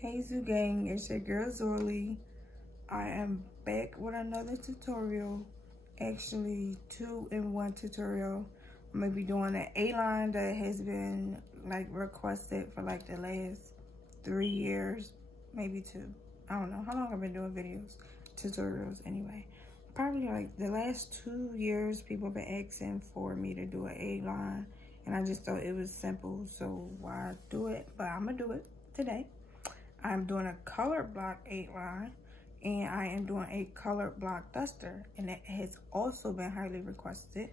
Hey Zoo Gang, it's your girl Zorly. I am back with another tutorial. Actually, 2-in-1 tutorial. I'm gonna be doing an A-line that has been like requested for like the last 3 years, maybe 2. I don't know how long I've been doing tutorials anyway. Probably like the last 2 years, people have been asking for me to do an A-line, and I just thought it was simple, so why do it? But I'm gonna do it today. I'm doing a color block 8-line, and I am doing a color block duster, and it has also been highly requested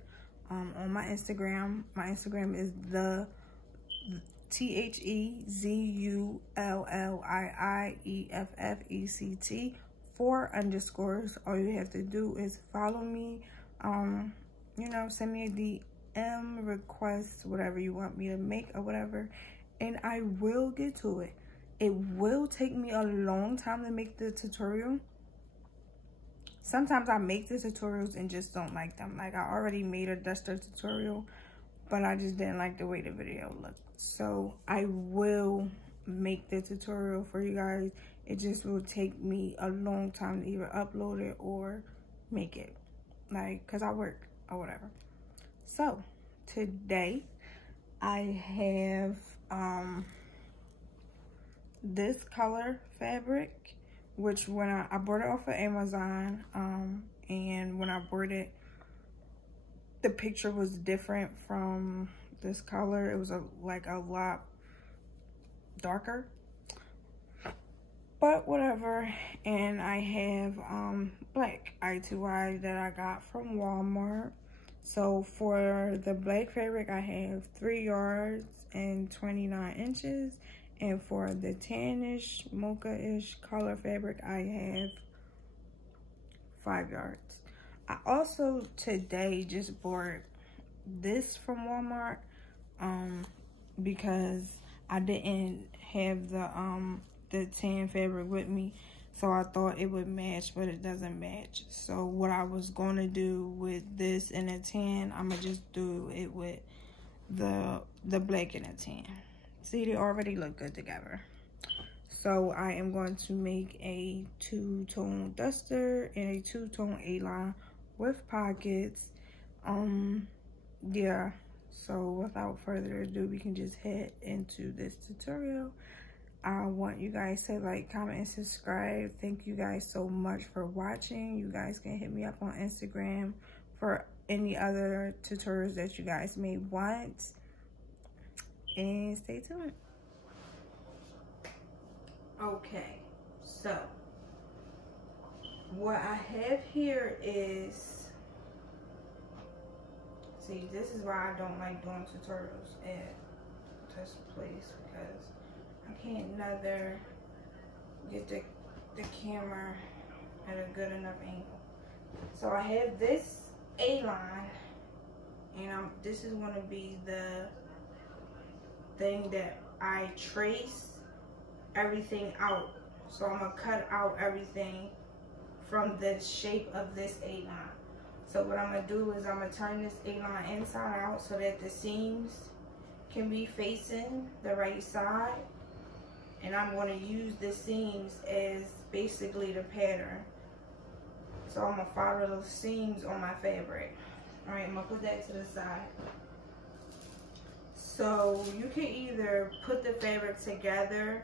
on my Instagram. My Instagram is the THEZULLIIEFFECT 4 underscores. All you have to do is follow me. You know, send me a DM, request whatever you want me to make or whatever, and I will get to it. It will take me a long time to make the tutorial. Sometimes I make the tutorials and just don't like them. Like, I already made a duster tutorial, but I just didn't like the way the video looked. So I will make the tutorial for you guys. It just will take me a long time to either upload it or make it. Like, cause I work or whatever. So today I have this color fabric, which when I bought it off of Amazon, and when I bought it, the picture was different from this color. It was like a lot darker, but whatever. And I have black I2Y that I got from Walmart. So for the black fabric, I have 3 yards and 29 inches. And for the tannish, mocha-ish color fabric, I have 5 yards. I also today just bought this from Walmart because I didn't have the tan fabric with me. So I thought it would match, but it doesn't match. So what I was going to do with this and the tan, I'm going to just do it with the black and the tan. See, they already look good together. So I am going to make a 2-tone duster and a 2-tone A-line with pockets. Yeah. So without further ado, we can just head into this tutorial. I want you guys to like, comment, and subscribe. Thank you guys so much for watching. You guys can hit me up on Instagram for any other tutorials that you guys may want. And stay tuned. Okay, so what I have here is, see, this is why I don't like doing tutorials at this place, because I can't neither get the camera at a good enough angle. So I have this A-line, and this is going to be the thing that I trace everything out. So I'm gonna cut out everything from the shape of this A-line. So what I'm gonna do is I'm gonna turn this A-line inside out so that the seams can be facing the right side, and I'm gonna use the seams as basically the pattern. So I'm gonna follow those seams on my fabric. All right, I'm gonna put that to the side. So you can either put the fabric together,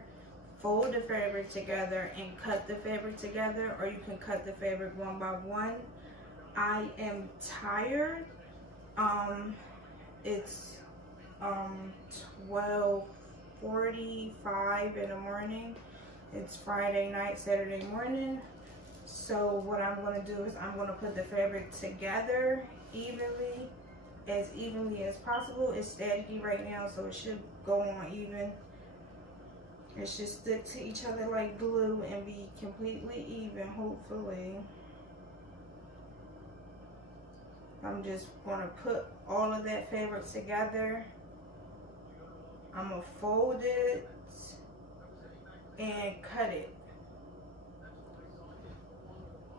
fold the fabric together, and cut the fabric together, or you can cut the fabric one by one. I am tired. It's 12:45 in the morning. It's Friday night, Saturday morning. So what I'm going to do is I'm going to put the fabric together evenly as possible. It's staticky right now, so it should go on even. It should stick to each other like glue and be completely even, hopefully. I'm just gonna put all of that fabric together. I'm gonna fold it and cut it.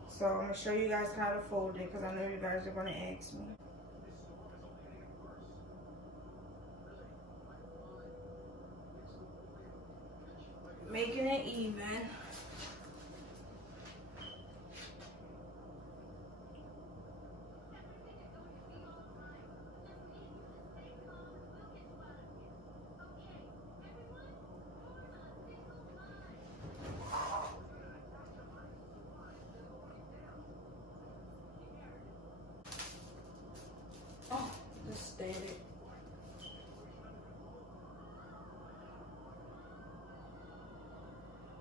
So I'm gonna show you guys how to fold it, because I know you guys are gonna ask me. making it even. Oh, just static.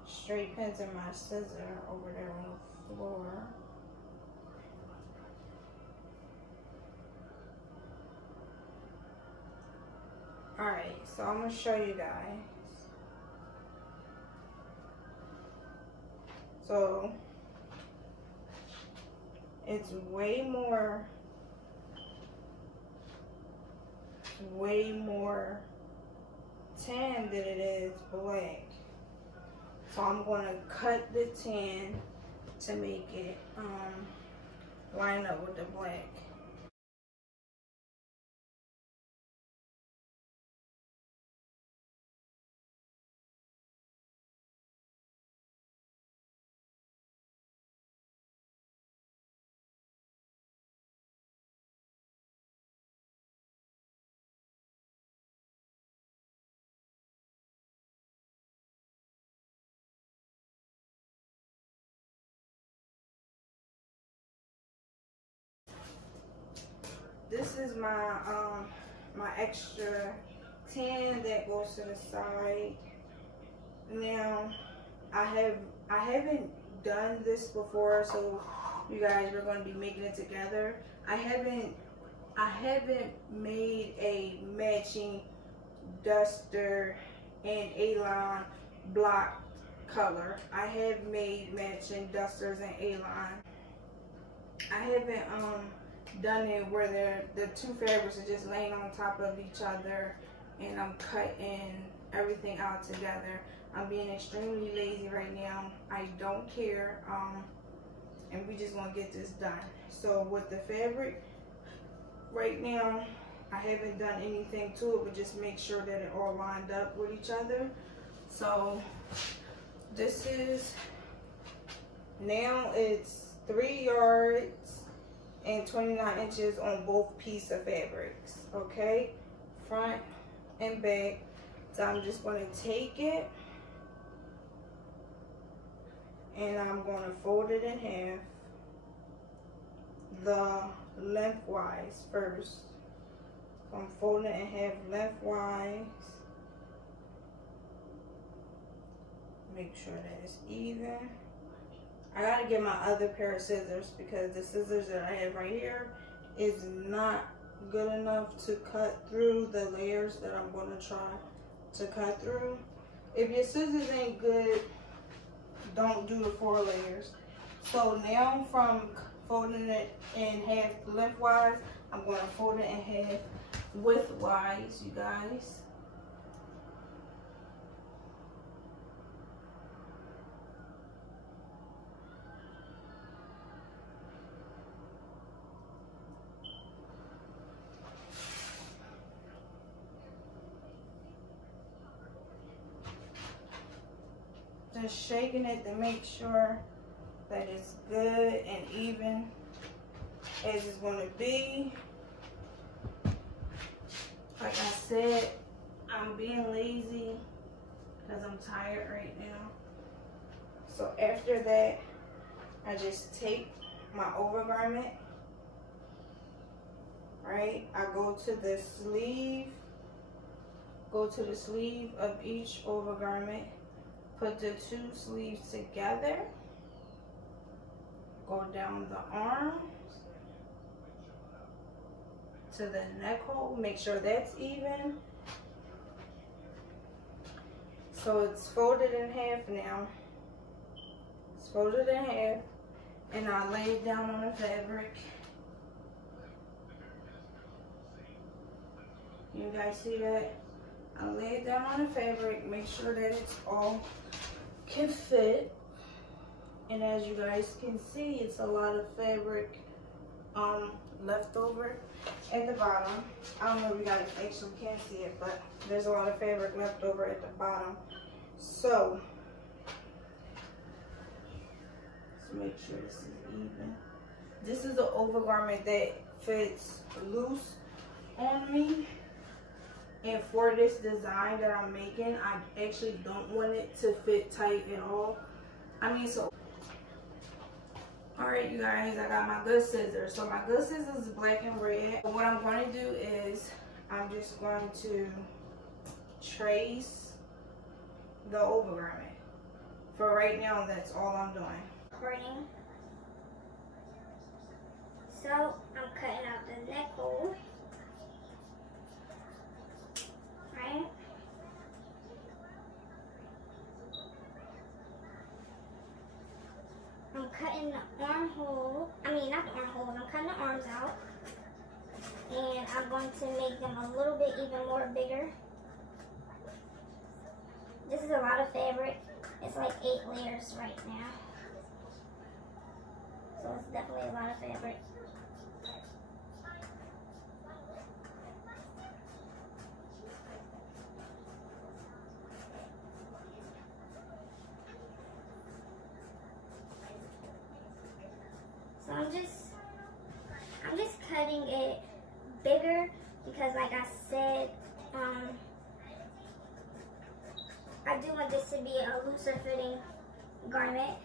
Straight pins in my scissor over there on the floor. Alright, so I'm going to show you guys. So, it's way more tan than it is black. So I'm going to cut the tan to make it line up with the black. This is my my extra tan that goes to the side. Now I haven't done this before, so you guys, we're going to be making it together. I haven't made a matching duster and A-line block color. I have made matching dusters and A-line. I haven't done it where the two fabrics are just laying on top of each other and I'm cutting everything out together. I'm being extremely lazy right now. I don't care, and we just gonna get this done. So with the fabric right now, I haven't done anything to it, but just make sure that it all lined up with each other. So this is, now it's 3 yards and 29 inches on both pieces of fabrics, okay? Front and back. So I'm just going to take it and I'm going to fold it in half, the lengthwise first. So I'm folding it in half lengthwise. Make sure that it's even. I gotta get my other pair of scissors because the scissors that I have right here is not good enough to cut through the layers that I'm gonna try to cut through. If your scissors ain't good, don't do the 4 layers. So now from folding it in half lengthwise, I'm gonna fold it in half widthwise, you guys. Just shaking it to make sure that it's good and even as it's going to be. Like I said, I'm being lazy because I'm tired right now. So after that, I just take my overgarment, right? I go to the sleeve of each overgarment. Put the 2 sleeves together, go down the arms to the neck hole, make sure that's even. So it's folded in half now. It's folded in half, and I lay it down on the fabric. You guys see that? I lay it down on the fabric, make sure that it's all can fit. And as you guys can see, it's a lot of fabric left over at the bottom. I don't know if you guys actually can see it, but there's a lot of fabric left over at the bottom. So make sure this is even. This is the overgarment that fits loose on me. And for this design that I'm making, I actually don't want it to fit tight at all. Alright you guys, I got my good scissors. So my good scissors is black and red. What I'm going to do is, I'm just going to trace the overgarment. For right now, that's all I'm doing. Recording. So I'm cutting out the neck hole. Right? I'm cutting the armhole. Not the armhole, I'm cutting the arms out. And I'm going to make them a little bit even more bigger. This is a lot of fabric. It's like 8 layers right now. So it's definitely a lot of fabric. So I'm just cutting it bigger because, like I said, I do want this to be a looser fitting garment,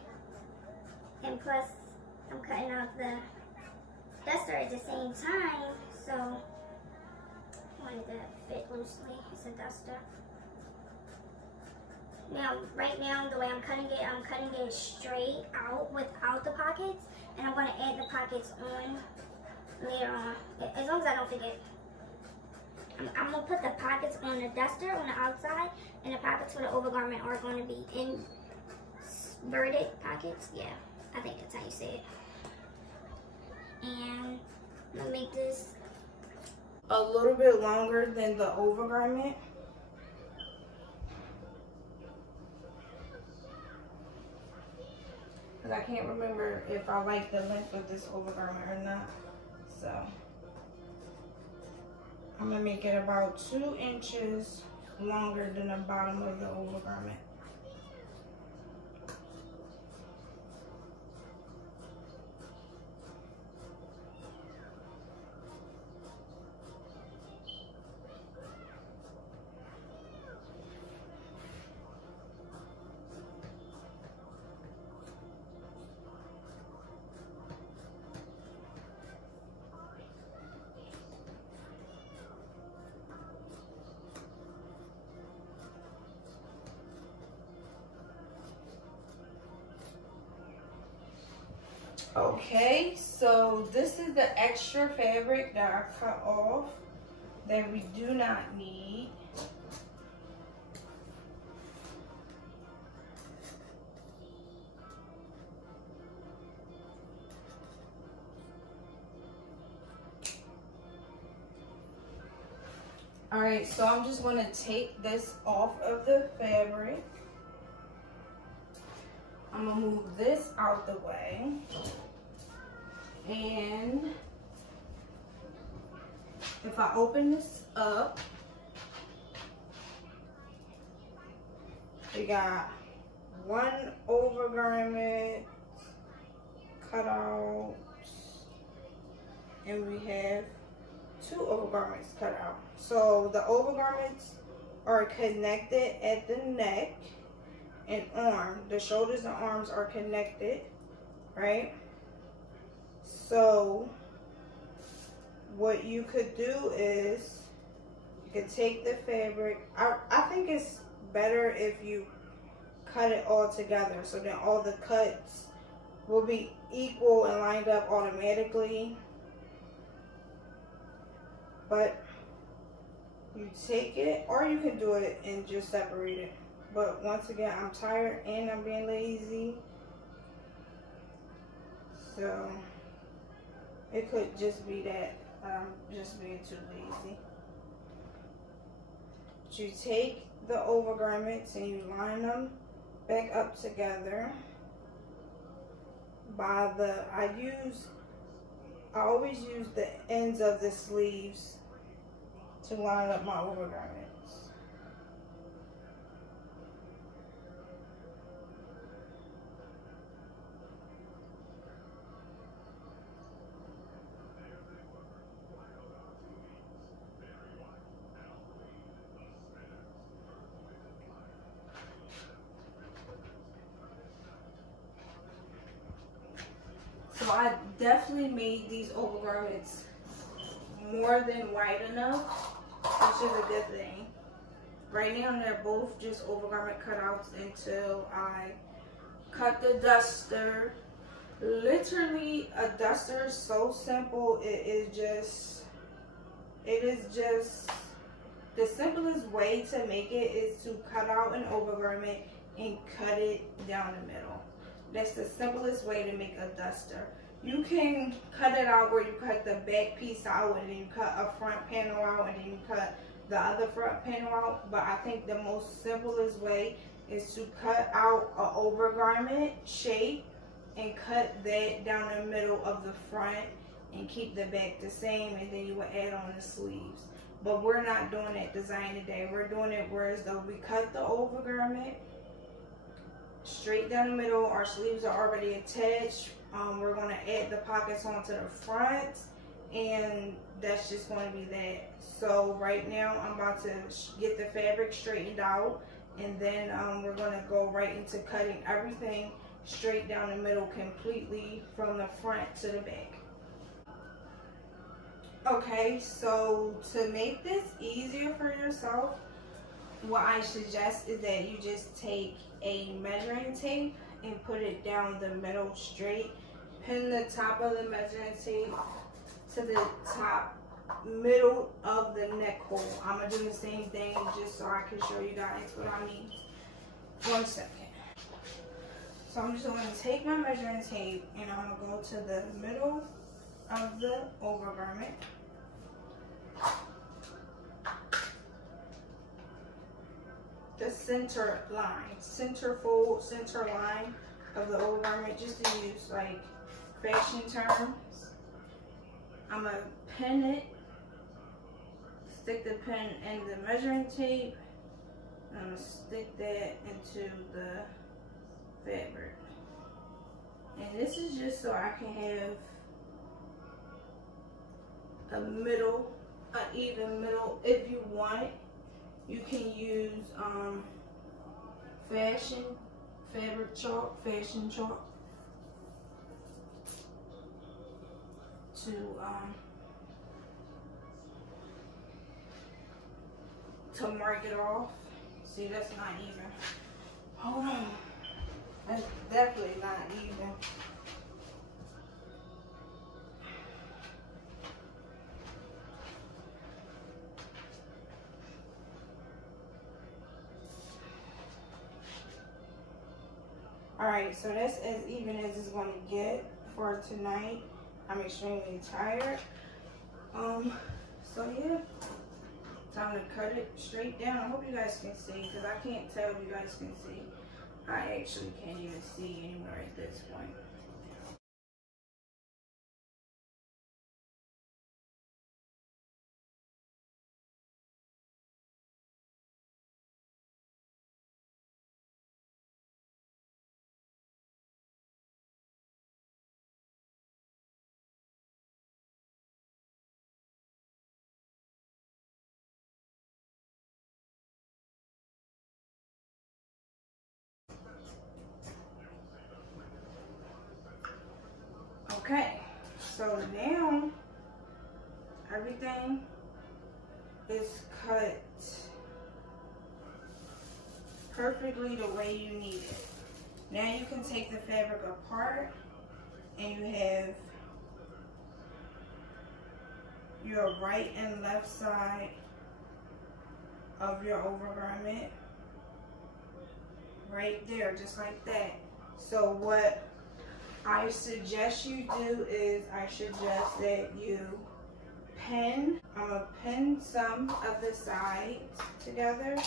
and plus I'm cutting out the duster at the same time, so I wanted to fit loosely. It's a duster. Now, right now, the way I'm cutting it straight out without the pockets, and I'm going to add the pockets on later on, as long as I don't forget. I'm going to put the pockets on the duster on the outside, and the pockets for the overgarment are going to be inverted pockets. Yeah, I think that's how you say it. And I'm going to make this a little bit longer than the overgarment. Because I can't remember if I like the length of this overgarment or not. So I'm going to make it about 2 inches longer than the bottom of the overgarment. Okay, so this is the extra fabric that I cut off that we do not need. Alright, so I'm just going to take this off of the fabric. I'm going to move this out the way. And if I open this up, we got 1 overgarment cutouts, and we have 2 overgarments cut out. So the overgarments are connected at the neck and arm. The shoulders and arms are connected, right? So what you could do is you could take the fabric. I think it's better if you cut it all together, so then all the cuts will be equal and lined up automatically. But you take it, or you can do it and just separate it. But once again, I'm tired and I'm being lazy, so it could just be that I'm just being too lazy. But you take the overgarments and you line them back up together by the, I always use the ends of the sleeves to line up my overgarments. So I definitely made these overgarments more than wide enough, which is a good thing. Right now they're both just overgarment cutouts until I cut the duster. Literally, a duster is so simple. It is just the simplest way to make it is to cut out an overgarment and cut it down the middle. That's the simplest way to make a duster. You can cut it out where you cut the back piece out and then you cut a front panel out and then you cut the other front panel out. But I think the most simplest way is to cut out an overgarment shape and cut that down the middle of the front and keep the back the same, and then you will add on the sleeves. But we're not doing that design today. We're doing it whereas though we cut the overgarment straight down the middle. Our sleeves are already attached. We're going to add the pockets onto the front, and that's just going to be that. So right now I'm about to get the fabric straightened out, and then we're going to go right into cutting everything straight down the middle completely from the front to the back. Okay, so to make this easier for yourself, what I suggest is that you just take a measuring tape and put it down the middle straight. Pin the top of the measuring tape to the top middle of the neck hole. I'm going to do the same thing just so I can show you guys what I mean. 1 second. So I'm just going to take my measuring tape and I'm going to go to the middle of the overgarment. The center line, center fold, center line of the overgarment, just to use like fashion terms. I'm going to pin it, stick the pin in the measuring tape. I'm going to stick that into the fabric. And this is just so I can have a middle, an even middle. If you want, you can use fashion fabric chalk, fashion chalk to mark it off. See, that's not even. Hold on. That's definitely not even. Alright, so that's as even as it's going to get for tonight. I'm extremely tired. So yeah, time to cut it straight down. I hope you guys can see, because I can't tell if you guys can see. I actually can't even see anywhere at this point. Okay, so now everything is cut perfectly the way you need it. Now you can take the fabric apart and you have your right and left side of your overgarment right there, just like that. So what I suggest you do is I suggest that you pin. I'm going to pin some of the sides together.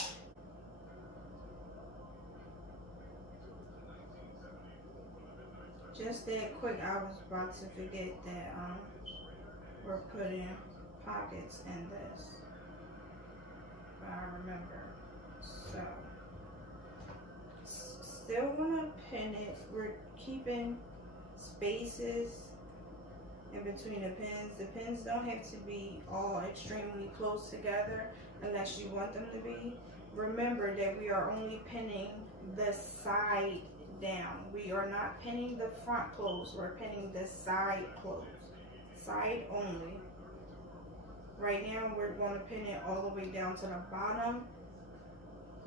Just that quick, I was about to forget that we're putting pockets in this. But I remember. So, still want to pin it. We're keeping spaces in between the pins. The pins don't have to be all extremely close together unless you want them to be. Remember that we are only pinning the side down. We are not pinning the front closed, we're pinning the side closed. Side only. Right now we're going to pin it all the way down to the bottom.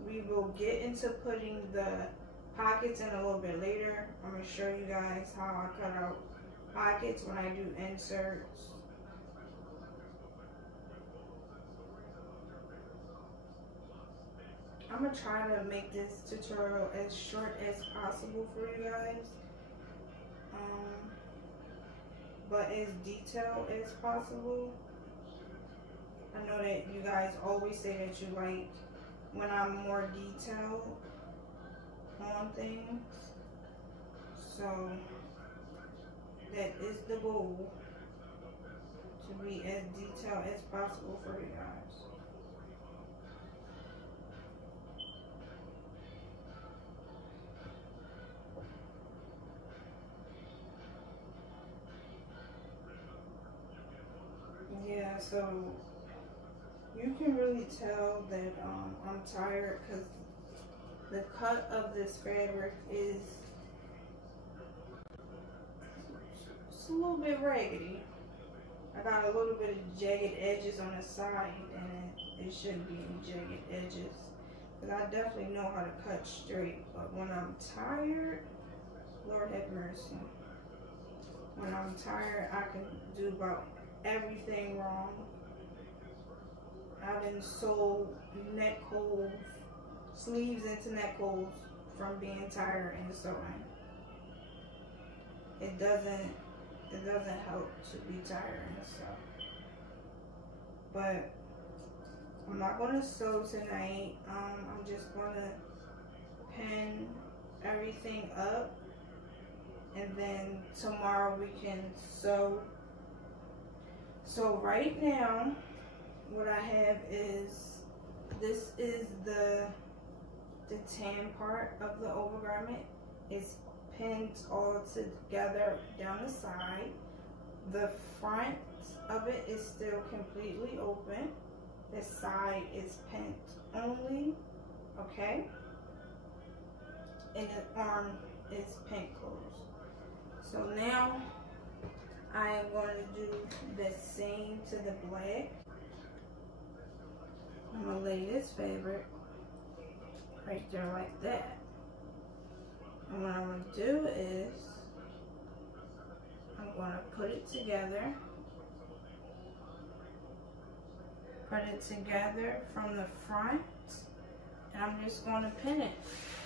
We will get into putting the pockets in a little bit later. I'm going to show you guys how I cut out pockets when I do inserts. I'm going to try to make this tutorial as short as possible for you guys. But as detailed as possible. I know that you guys always say that you like when I'm more detailed on things. So that is the goal, to be as detailed as possible for you guys. Yeah, so you can really tell that I'm tired because the cut of this fabric is a little bit raggedy. I got a little bit of jagged edges on the side, and it shouldn't be any jagged edges because I definitely know how to cut straight. But when I'm tired, Lord have mercy. When I'm tired, I can do about everything wrong. I've been sewed neck holes, sleeves into neck holes from being tired in the sewing. It doesn't help to be tired in the sew. But I'm not gonna sew tonight. I'm just gonna pin everything up, and then tomorrow we can sew. So right now, what I have is, this is the tan part of the overgarment. It's pinned all together down the side. The front of it is still completely open. The side is pinned only, okay? And the arm is pinned closed. So now I am going to do the same to the black. I'm going to lay this fabric right there like that. And what I'm going to do is, I'm going to put it together. Put it together from the front. And I'm just going to pin it,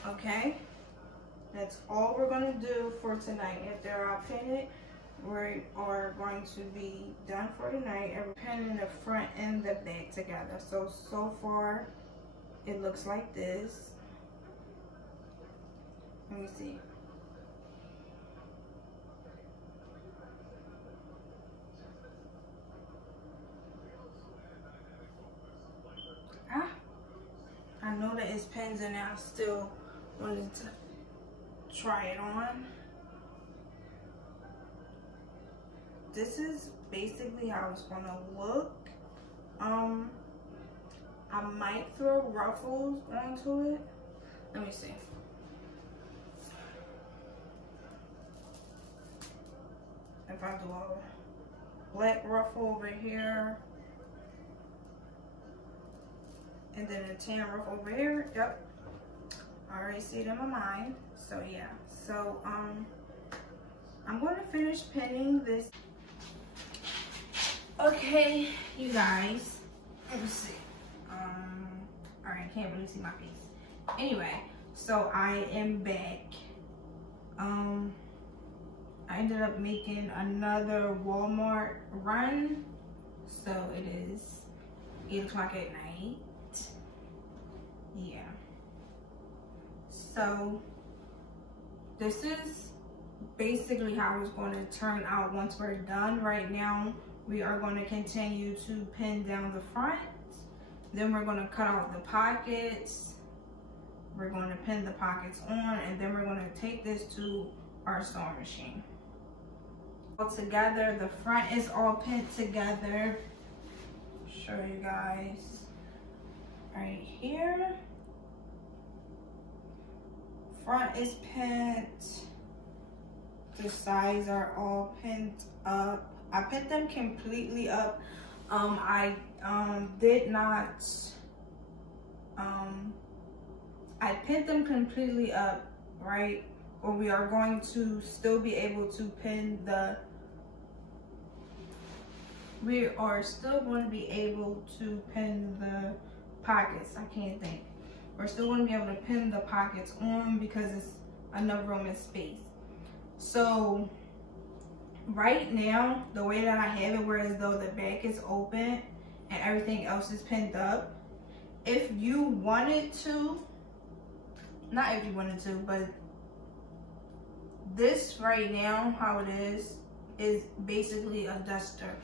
okay? That's all we're going to do for tonight. After I pin it, we are going to be done for tonight, and we're pinning the front and the back together. So far it looks like this. Let me see. I know that it's pins in there. I still wanted to try it on. This is basically how it's gonna look. I might throw ruffles onto it. Let me see. If I do a black ruffle over here, and then a tan ruffle over here. Yep, I already see it in my mind. So yeah, so I'm going to finish pinning this. Okay, you guys, let me see. All right, can't really see my face. Anyway, so I am back. I ended up making another Walmart run. So it is 8 o'clock at night. Yeah. So this is basically how it's going to turn out once we're done. Right now, we are going to continue to pin down the front. Then we're going to cut out the pockets. We're going to pin the pockets on, and then we're going to take this to our sewing machine. All together, the front is all pinned together. Show you guys right here. front is pinned. The sides are all pinned up. I pinned them completely up. I pinned them completely up, right? But we are going to still be able to pin the, we are still going to be able to pin the pockets. I can't think. We're still going to be able to pin the pockets on because it's enough room and space. So right now, the way that I have it, whereas though the back is open and everything else is pinned up, if you wanted to, not if you wanted to, but this right now, how it is basically a duster.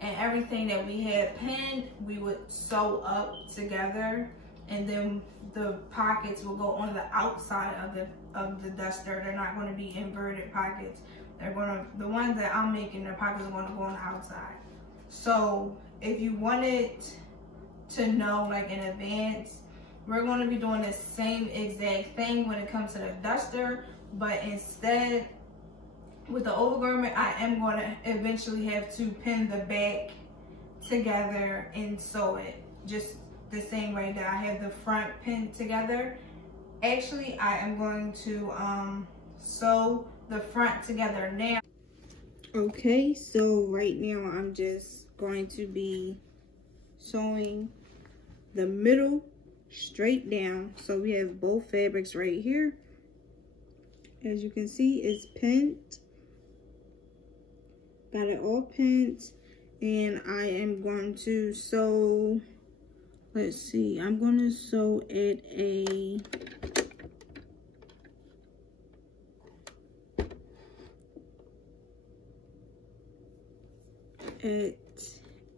And everything that we had pinned, we would sew up together, and then the pockets will go on the outside of the duster. They're not going to be inverted pockets. They're going to, the ones that I'm making, the pockets are going to go on the outside. So if you wanted to know, like in advance, we're going to be doing the same exact thing when it comes to the duster, but instead with the overgarment, I am going to eventually have to pin the back together and sew it just the same way that I have the front pinned together. Actually, I am going to sew the front together now. Okay, so right now I'm just going to be sewing the middle straight down. So we have both fabrics right here. As you can see, it's pinned. Got it all pinned, and I am going to sew, let's see, I'm going to sew at a at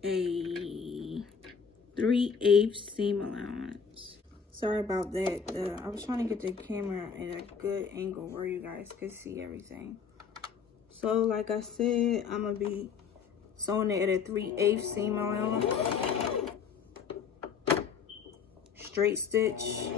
a 3/8 seam allowance. Sorry about that. I was trying to get the camera at a good angle where you guys could see everything. So like I said, I'm gonna be sewing it at a 3/8 seam allowance. Straight stitch.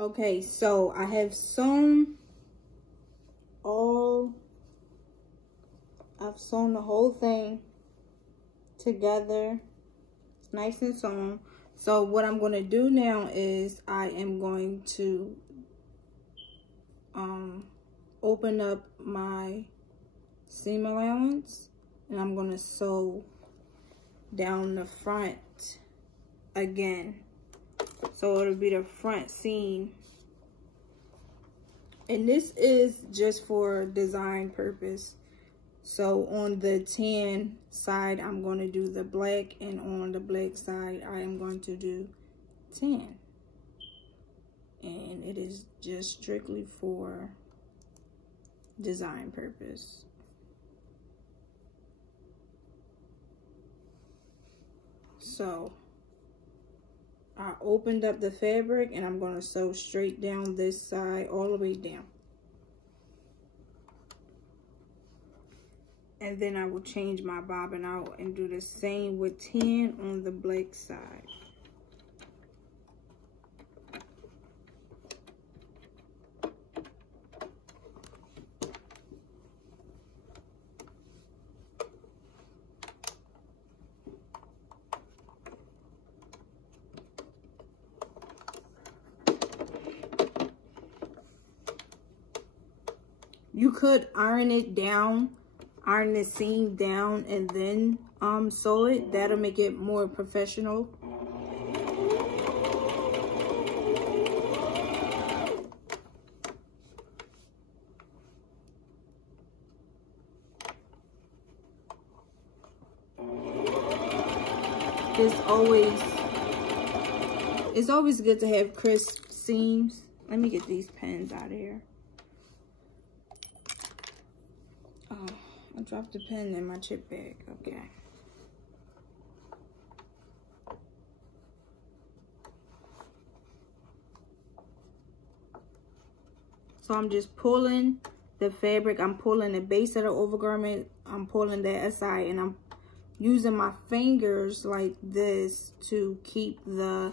Okay, so I have sewn I've sewn the whole thing together. It's nice and sewn. So what I'm going to do now is I am going to open up my seam allowance, and I'm going to sew down the front again. So it'll be the front seam. And this is just for design purpose. So on the tan side, I'm going to do the black, and on the black side, I am going to do tan. And it is just strictly for design purpose. So I opened up the fabric, and I'm going to sew straight down this side all the way down. And then I will change my bobbin out and do the same with tan on the black side. You could iron it down, iron the seam down, and then sew it. That'll make it more professional. It's always good to have crisp seams. Let me get these pens out of here. Oh, I dropped the pen in my chip bag. Okay. So I'm just pulling the fabric. I'm pulling the base of the overgarment. I'm pulling that aside, and I'm using my fingers like this to keep the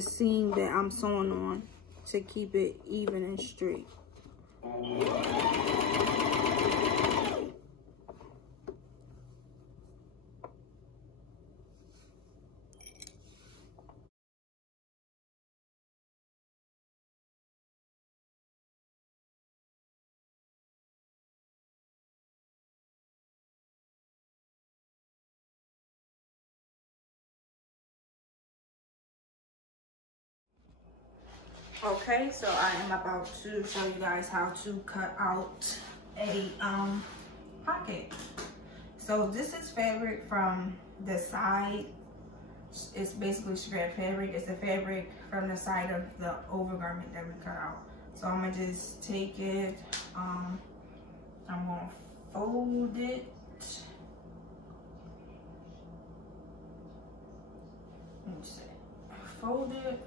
seam that I'm sewing on, to keep it even and straight. Okay, so I am about to show you guys how to cut out a pocket. So this is fabric from the side. It's basically shred fabric. It's the fabric from the side of the overgarment that we cut out. So I'm gonna just take it, I'm gonna fold it. Let me see. Fold it,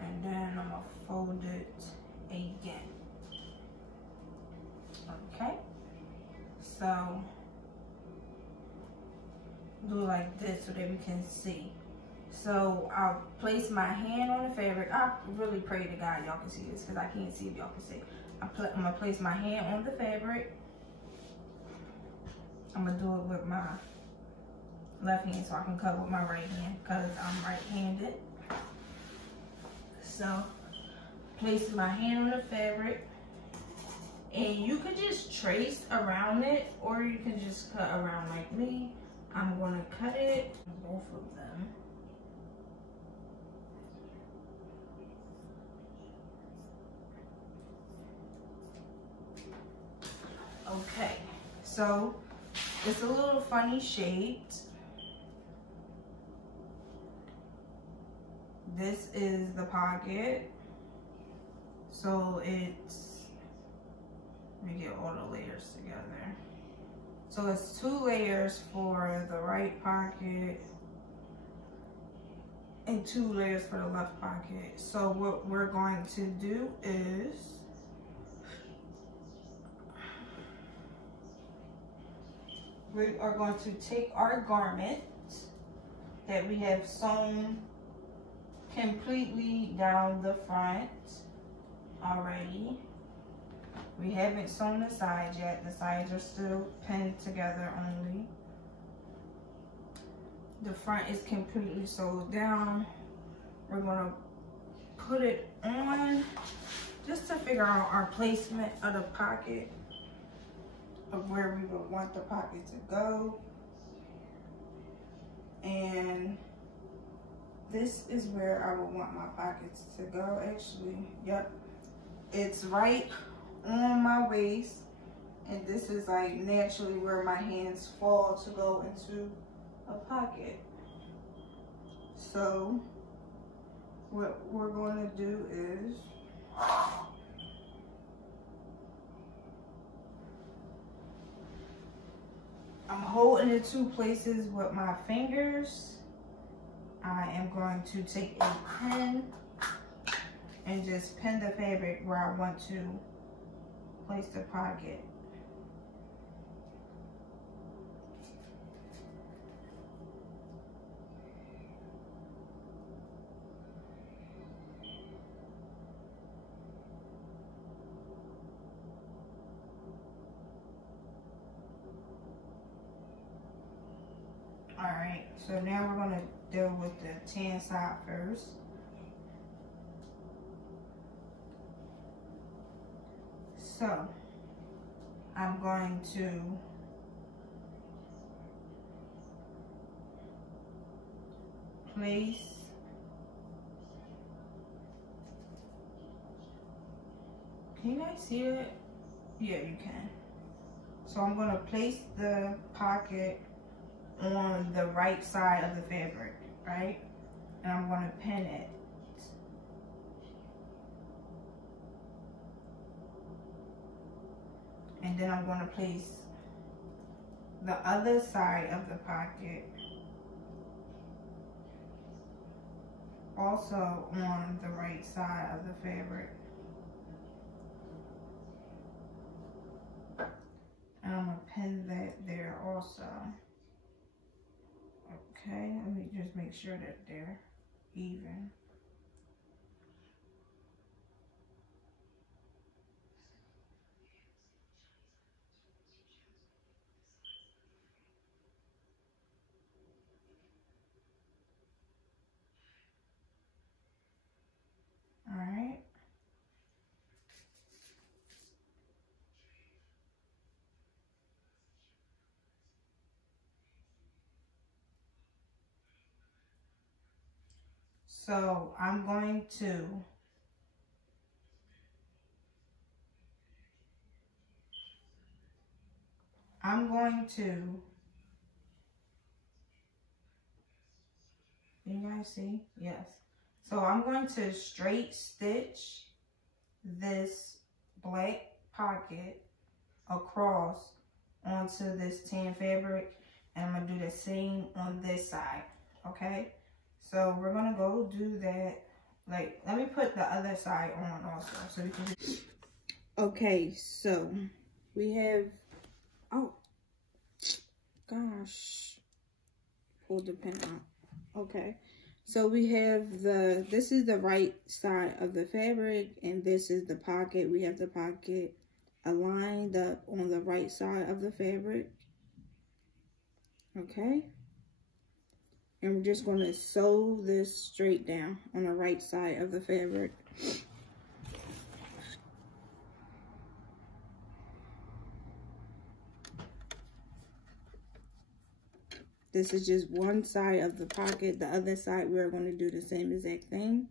and then I'm gonna fold it again. Okay, so do like this so that we can see. So I'll place my hand on the fabric. I really pray to God y'all can see this, because I can't see if y'all can see. I'm gonna place my hand on the fabric. I'm gonna do it with my left hand so I can cut with my right hand, because I'm right-handed. So place my hand on the fabric, and you could just trace around it, or you can just cut around like me. I'm gonna cut it, both of them. Okay, so it's a little funny shaped. This is the pocket. So it's, let me get all the layers together. So it's 2 layers for the right pocket and 2 layers for the left pocket. So what we're going to do is we are going to take our garment that we have sewn completely down the front already. We haven't sewn the sides yet. The sides are still pinned together only. The front is completely sewed down. We're gonna put it on just to figure out our placement of the pocket, of where we would want the pocket to go. And this is where I would want my pockets to go, actually. Yep, it's right on my waist, and this is like naturally where my hands fall to go into a pocket. So what we're going to do is I'm holding the 2 places with my fingers. I am going to take a pin and just pin the fabric where I want to place the pocket. All right, so now we're going to deal with the tan side first. So I'm going to place can you guys see it? Yeah, you can. So I'm going to place the pocket on the right side of the fabric, right? And I'm going to pin it. And then I'm going to place the other side of the pocket also on the right side of the fabric. And I'm going to pin that there also. Okay, let me just make sure that they're even. All right. So I'm going to can you guys see? Yes. So I'm going to straight stitch this black pocket across onto this tan fabric, and I'm gonna do the same on this side. Okay, so we're gonna go do that. Like, let me put the other side on also so we can. Okay, so we have, oh gosh, pull the pin out. Okay, so we have this is the right side of the fabric, and this is the pocket. We have the pocket aligned up on the right side of the fabric. Okay, and we're just going to sew this straight down on the right side of the fabric. This is just one side of the pocket. The other side, we're going to do the same exact thing.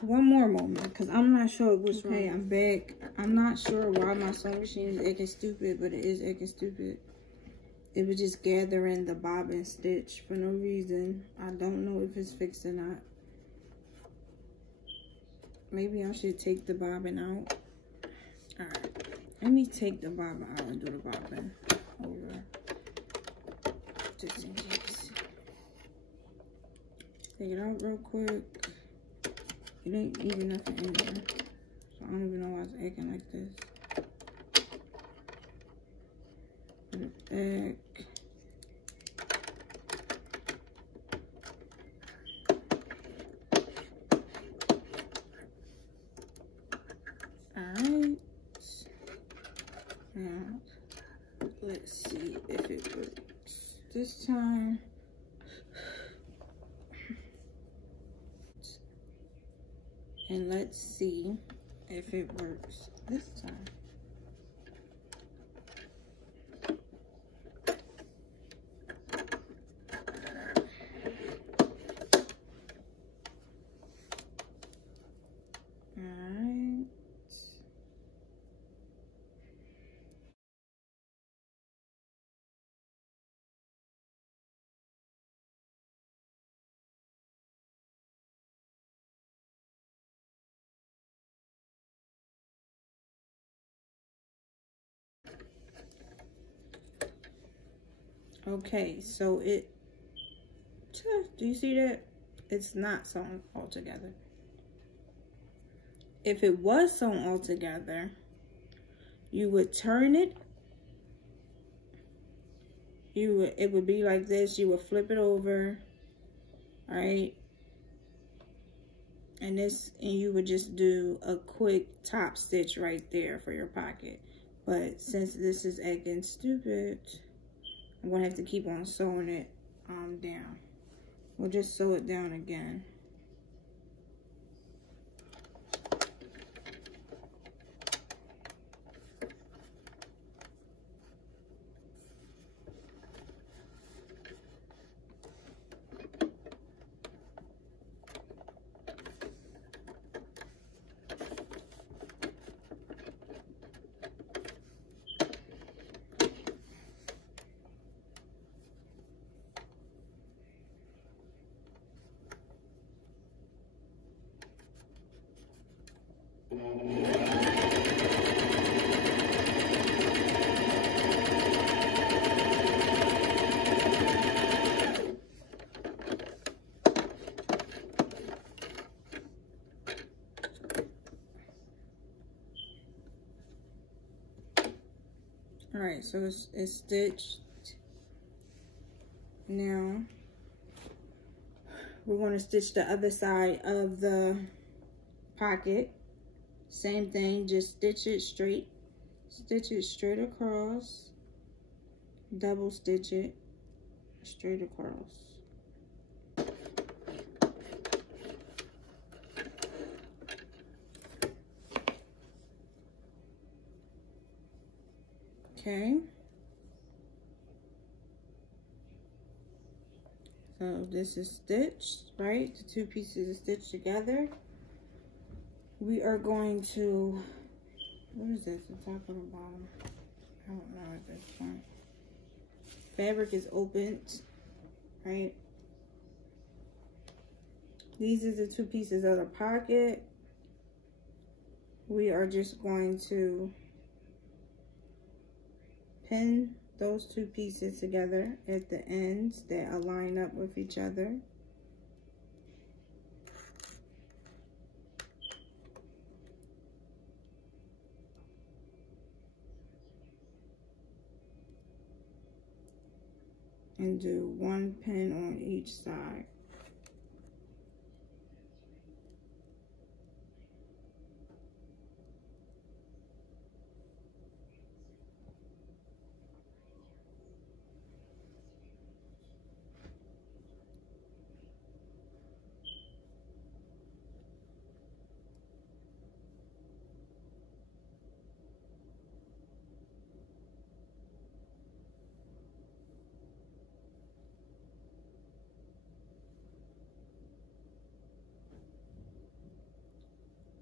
One more moment, because I'm not sure what's wrong. Hey, I'm back. I'm not sure why my sewing machine is acting stupid, but it is acting stupid. It was just gathering the bobbin stitch for no reason. I don't know if it's fixed or not. Maybe I should take the bobbin out. Alright, let me take the bobbin out and do the bobbin over. Just in case. Take it out real quick. It ain't even nothing in there. So I don't even know why it's acting like this. Put it back. Alright. Now, let's see if it works this time. And let's see if it works this time. Alright. Okay, so it Do you see that? It's not sewn all together. If it was sewn all together, you would turn it. It would be like this. You would flip it over, right? And you would just do a quick top stitch right there for your pocket. But since this is acting stupid, I'm gonna have to keep on sewing it down. We'll just sew it down again. All right, so it's stitched. Now we're going to stitch the other side of the pocket. Same thing, just stitch it straight across, double stitch it straight across. Okay, so this is stitched, right? The two pieces are stitched together. We are going to, what is this, the top or the bottom? I don't know at this point. Fabric is opened, right? These are the two pieces of the pocket. We are just going to pin those two pieces together at the ends that align up with each other. And do one pin on each side.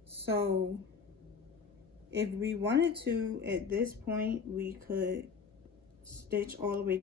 So if we wanted to, at this point, we could stitch all the way